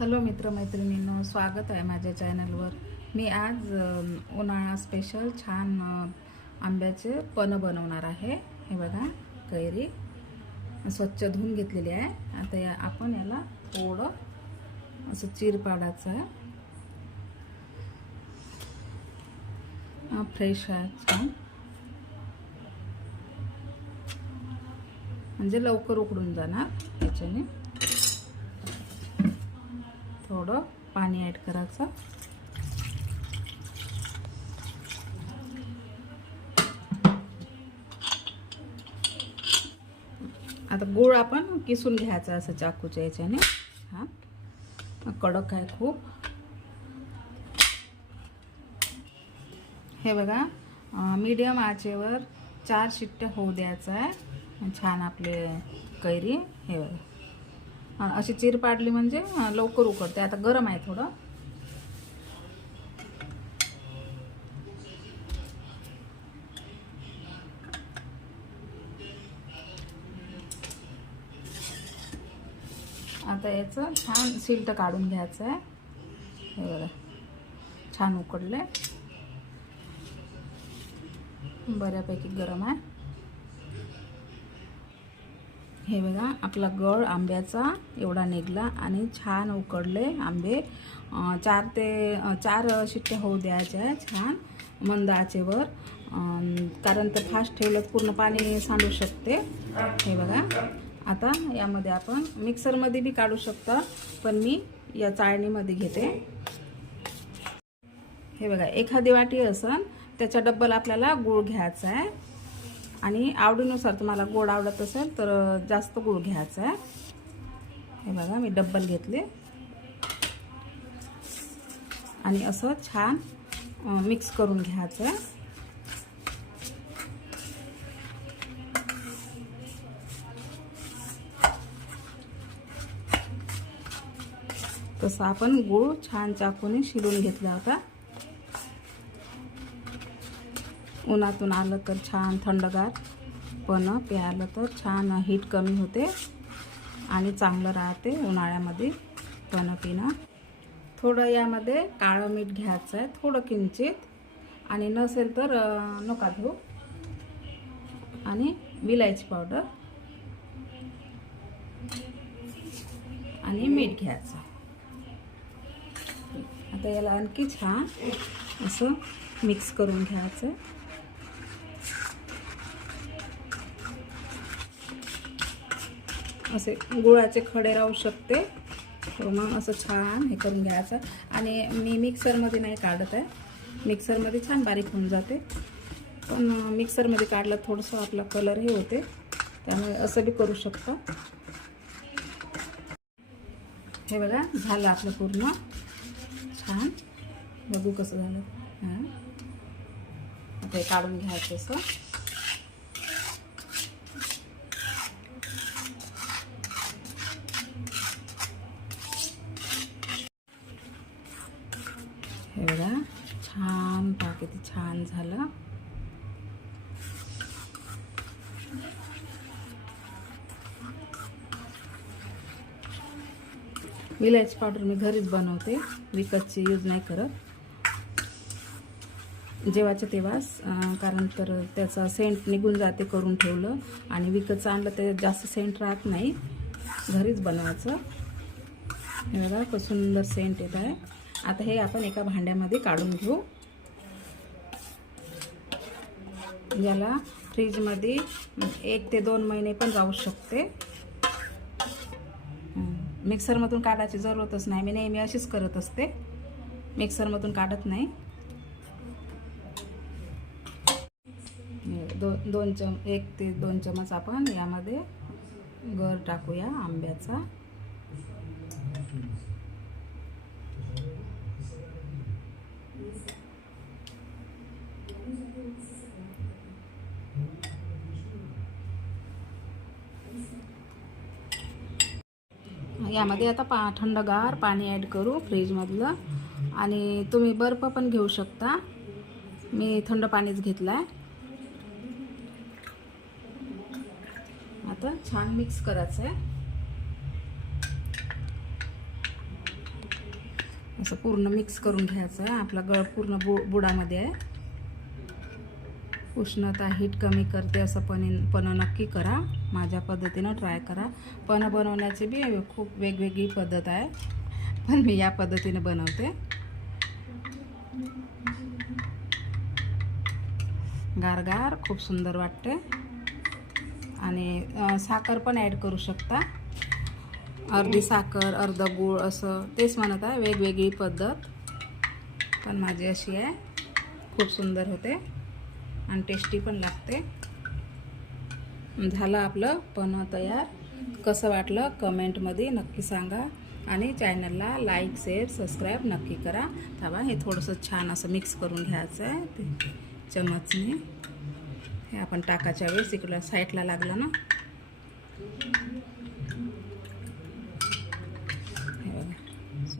Hello मित्रमैत्रिणींनो स्वागत आहे माझ्या चॅनलवर. मी आज उन्हाळा स्पेशल छान आंब्याचे पन बनवणार आहे. हे बघा कैरी. स्वच्छ धुवून घेतलेली आहे. आता या आपण याला थोडं असं चीर पाडायचं आहे फ्रेश आहे छान. म्हणजे लवकर उकडून जाणार याच्याने थोडं पाणी ॲड करायचं. आता गूळ आपण किसून घ्यायचा असं चाकूच्या याच्याने. हा. कडक आहे खूप. हे बघा मीडियम आचेवर चार शिट्ट्या होऊ द्यायचं आहे. छान आपले कैरी. हे बघा. अशी चीर पाडली म्हणजे लवकर उकडते. आता गरम आहे थोडं. आता याचं छान सिल्ट काढून घ्यायचं आहे हे बघा. छान आहे बऱ्यापैकी गरम आहे. हे बघा आपला गळ आंब्याचा एवढा निघला आणि छान उकडले आंबे. चार ते चार शिट्ट्या होऊ द्यायच्या आहे छान मंद आचेवर कारण तर फास्ट ठेवलं पूर्ण पाणी सांडू शकते. हे बघा आता यामध्ये आपण मिक्सरमध्ये बी काढू शकता पण मी या चाळणीमध्ये घेते. हे बघा एखादी वाटी असन त्याच्या डब्बल आपल्याला गूळ घ्यायचा आहे. आणि आवडीनुसार तुम्हाला गोड आवडत असेल तर जास्त गूळ घ्यायचा आहे. हे बघा मी डब्बल घेतले. आणि असं छान मिक्स करून घ्यायचं आहे. तसं आपण गूळ छान चाकूने शिलून घेतला होता. उन्हातून आलं तर छान थंडगार पण प्यायलं तर छान हीट कमी होते आणि चांगलं राहते उन्हाळ्यामध्ये पण पिणं थोडं यामध्ये काळं मीठ घ्यायचं आहे थोडं किंचित. आणि नसेल तर नका घेऊ. आणि विलायची पावडर. आणि मीठ घ्यायचं. आता याला आणखी छान असं मिक्स करून घ्यायचं. असे गुळाचे खडे राहू शकते. तर मग असं छान हे करून घ्यायचं. आणि मी मिक्सरमध्ये नाही काढत आहे. मिक्सरमध्ये छान बारीक होऊन जाते. पण मिक्सरमध्ये काढलं थोडंसं आपला कलर हे होते. त्यामुळे असं बी करू शकतो. हे बघा झालं आपलं पूर्ण. छान. बघू कसं झालं. हां. आता काढून घ्यायचं असं. हे बघा छान पहा किती छान झालं. विलायची पावडर मी घरीच बनवते विकतची यूज नाही करत. जेवाच्या तेव्हाच कारण तर त्याचा सेंट निघून जाते करून ठेवलं आणि विकतचं आणलं ते जास्त सेंट राहत नाही. घरीच बनवायचं. हे बघा सुंदर सेंट येत आहे. आता हे आपण एका भांड्यामध्ये काढून घेऊ. याला फ्रीजमध्ये एक ते दोन महिने पण राहू शकते. मिक्सरमधून काढायची जरूरतच नाही. मी नेहमी अशीच करत असते. मिक्सरमधून काढत नाही. दो दोन चम एक ते दोन चमच आपण यामध्ये गर टाकूया आंब्याचा. यामध्ये आता पा थंडगार पाणी ॲड करू फ्रीजमधलं आणि तुम्ही बर्फ पण घेऊ शकता. मी थंड पाणीच घेतलं आहे आता छान मिक्स करायचं आहे असं पूर्ण मिक्स करून घ्यायचं आहे आपला गळ पूर्ण बु बुडामध्ये आहे. उष्णता हीट कमी करते असं पण पण नक्की करा. माझ्या पद्धतीनं ट्राय करा. पण बनवण्याची बी खूप वेगवेगळी पद्धत आहे. पण मी या पद्धतीने बनवते. गारगार खूप सुंदर वाटते. आणि साखर पण ॲड करू शकता. अर्धी साखर अर्ध गूळ असं तेच म्हणत आहे. वेगवेगळी पद्धत. पण माझी अशी आहे. खूप सुंदर होते. आणि टेस्टी पण लागते. झालं आपलं पण तयार. कसं वाटलं कमेंटमध्ये नक्की सांगा. आणि चॅनलला लाईक शेअर सबस्क्राईब नक्की करा. तेव्हा हे थोडंसं छान असं मिक्स करून घ्यायचं आहे. ते चमचने हे आपण टाकाच्या वेळेस इकडं साईडला लागलं ना.